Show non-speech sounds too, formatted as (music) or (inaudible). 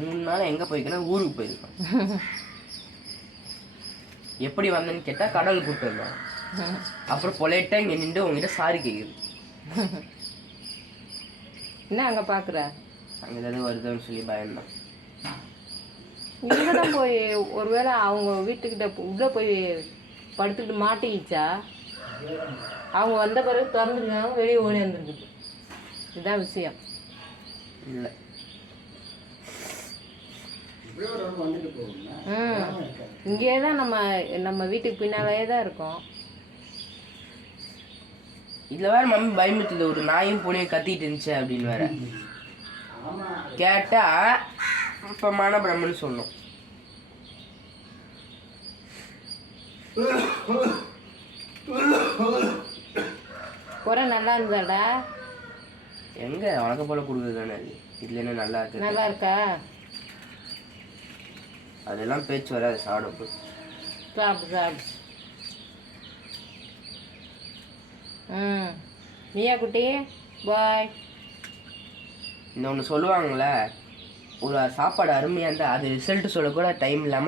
மூணு நாள் எங்கே போய்க்கணும் ஊருக்கு போயிருக்கோம். (laughs) எப்படி வந்தேன்னு கேட்டால் கடவுள் கூப்பிட்டு வந்தோம் (laughs) அப்புறம் பொலைட்டாக இங்கே நின்று உங்ககிட்ட சாரி கேட்குது (laughs) என்ன அங்கே பார்க்குற அங்கே ஏதாவது வருதுன்னு சொல்லி பயந்தான் இங்கே தான் போய் ஒருவேளை அவங்க வீட்டுக்கிட்ட உள்ளே போய் படுத்துக்கிட்டு மாட்டிக்கிச்சா? அவங்க வந்த பிறகு திறந்துருக்காங்க வெளியே ஓடி வந்துருக்குது. இதுதான் விஷயம். இல்லை. இங்கே தான் நம்ம நம்ம வீட்டுக்கு பின்னாலேயே தான் இருக்கோம். இதில் வேற மம்மி பயமுத்துல ஒரு நாயும் பூனையும் கத்திட்டு இருந்துச்சு அப்படின்னு வேற. கேட்டா இப்போ மனப்பிரம்மன்னு சொன்னோம் குறை நல்லா இருந்ததாடா எங்க? வழக்க போல கொடுக்குறது தானே அது. இதுல என்ன நல்லா இருக்கு? நல்லா இருக்கா? அதெல்லாம் பேச்சு வராது சாப்பிட சாப்பிடு சாப்பிடு. ம். மியா குட்டி? பாய். இந்த ஒன்று சொல்லுவாங்கள்ல ஒரு சாப்பாடு அருமையாக இருந்தால் அது ரிசல்ட் சொல்லக்கூட டைம் இல்லாமல்